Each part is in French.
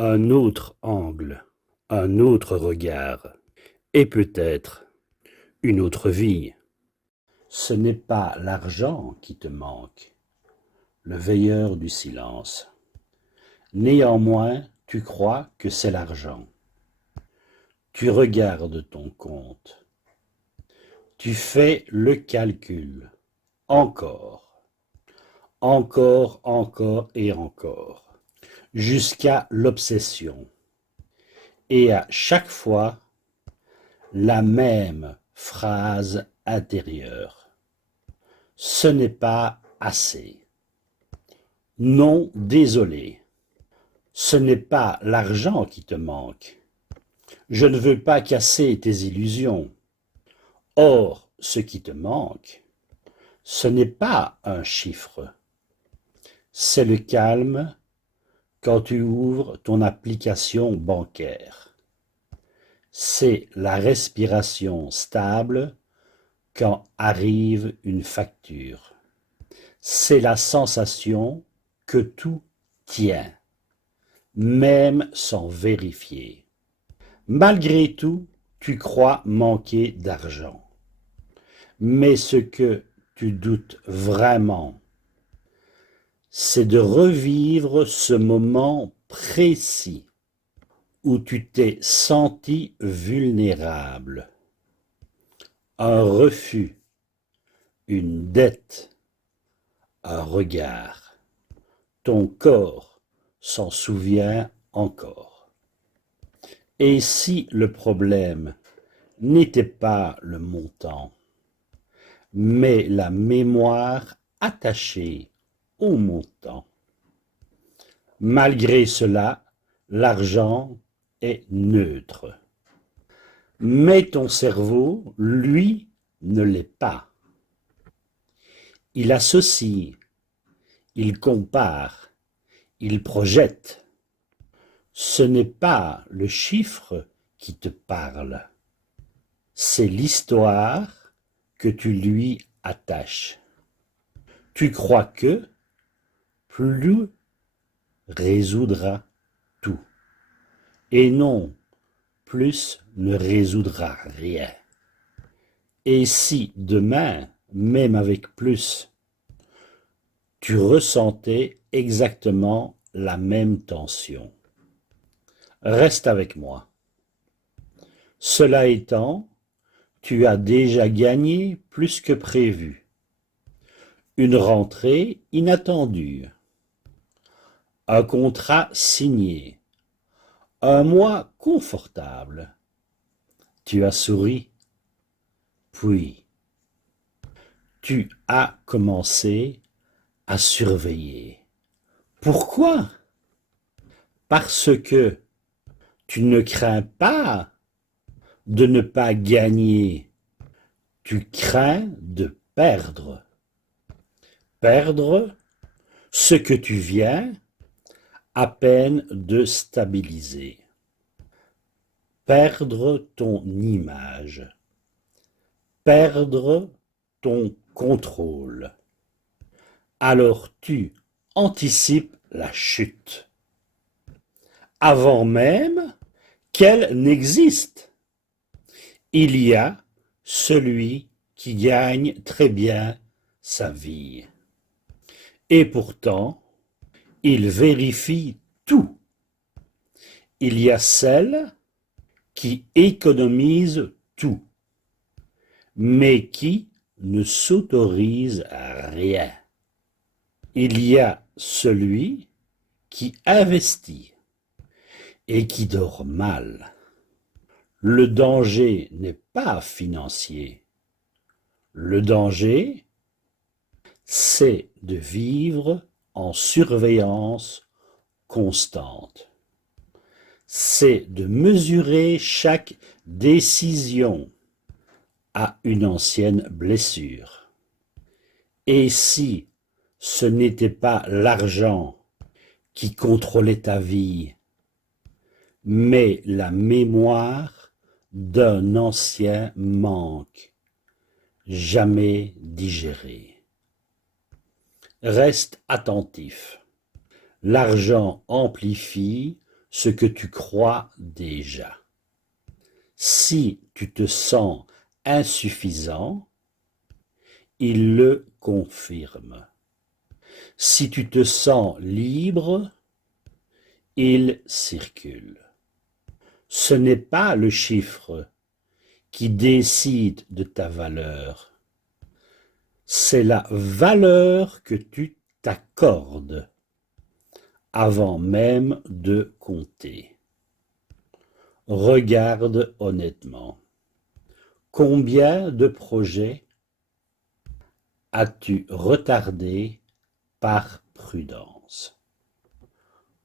un autre angle, un autre regard, et peut-être une autre vie. Ce n'est pas l'argent qui te manque, le veilleur du silence. Néanmoins, tu crois que c'est l'argent. Tu regardes ton compte. Tu fais le calcul. Encore, encore et encore, jusqu'à l'obsession. Et à chaque fois, la même phrase intérieure. Ce n'est pas assez. Non, désolé. Ce n'est pas l'argent qui te manque. Je ne veux pas casser tes illusions. Or, ce qui te manque, ce n'est pas un chiffre. C'est le calme quand tu ouvres ton application bancaire. C'est la respiration stable quand arrive une facture. C'est la sensation que tout tient, même sans vérifier. Malgré tout, tu crois manquer d'argent. Mais ce que tu doutes vraiment, c'est de revivre ce moment précis où tu t'es senti vulnérable. Un refus, une dette, un regard. Ton corps s'en souvient encore. Et si le problème n'était pas le montant, mais la mémoire attachée au montant? Malgré cela, l'argent est neutre. Mais ton cerveau, lui, ne l'est pas. Il associe, il compare, il projette. Ce n'est pas le chiffre qui te parle, c'est l'histoire que tu lui attaches. Tu crois que plus résoudra tout, et non, plus ne résoudra rien. Et si demain, même avec plus, tu ressentais exactement la même tension? Reste avec moi. Cela étant, tu as déjà gagné plus que prévu. Une rentrée inattendue, un contrat signé, un mois confortable. Tu as souri, puis tu as commencé à surveiller. Pourquoi? Parce que tu ne crains pas de ne pas gagner, tu crains de perdre. Perdre ce que tu viens à peine de stabiliser. Perdre ton image. Perdre ton contrôle. Alors tu anticipes la chute, avant même qu'elle n'existe. Il y a celui qui gagne très bien sa vie. Et pourtant, il vérifie tout. Il y a celle qui économise tout, mais qui ne s'autorise à rien. Il y a celui qui investit et qui dort mal. Le danger n'est pas financier. Le danger, c'est de vivre en surveillance constante. C'est de mesurer chaque décision à une ancienne blessure. Et si ce n'était pas l'argent qui contrôlait ta vie, mais la mémoire d'un ancien manque, jamais digéré. Reste attentif. L'argent amplifie ce que tu crois déjà. Si tu te sens insuffisant, il le confirme. Si tu te sens libre, il circule. Ce n'est pas le chiffre qui décide de ta valeur, c'est la valeur que tu t'accordes avant même de compter. Regarde honnêtement. Combien de projets as-tu retardés par prudence?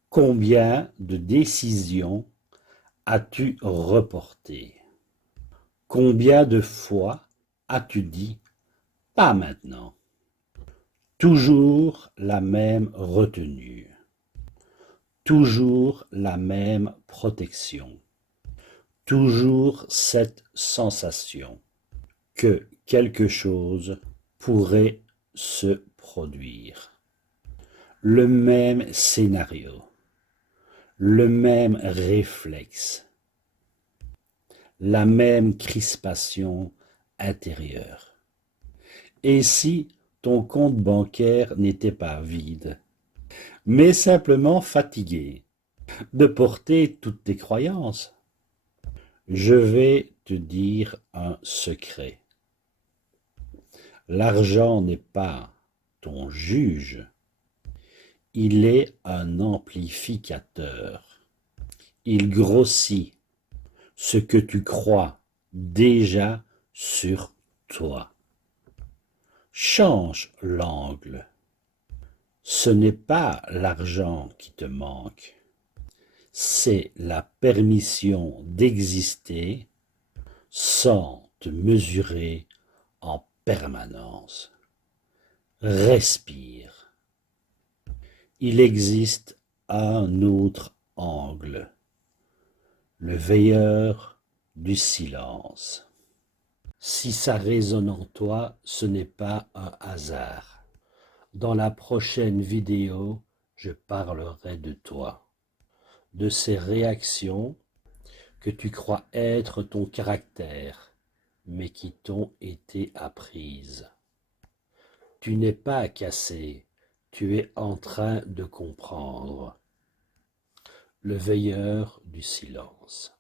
Combien de décisions as-tu reportées? Combien de fois as-tu dit « pas maintenant » ? Toujours la même retenue, toujours la même protection, toujours cette sensation que quelque chose pourrait se produire. Le même scénario, le même réflexe, la même crispation intérieure. Et si ton compte bancaire n'était pas vide, mais simplement fatigué de porter toutes tes croyances? Je vais te dire un secret. L'argent n'est pas ton juge, il est un amplificateur. Il grossit ce que tu crois déjà sur toi. Change l'angle. Ce n'est pas l'argent qui te manque, c'est la permission d'exister sans te mesurer en permanence. Respire. Il existe un autre angle, le veilleur du silence. Si ça résonne en toi, ce n'est pas un hasard. Dans la prochaine vidéo, je parlerai de toi, de ces réactions que tu crois être ton caractère, mais qui t'ont été apprises. Tu n'es pas cassé, tu es en train de comprendre. Le veilleur du silence.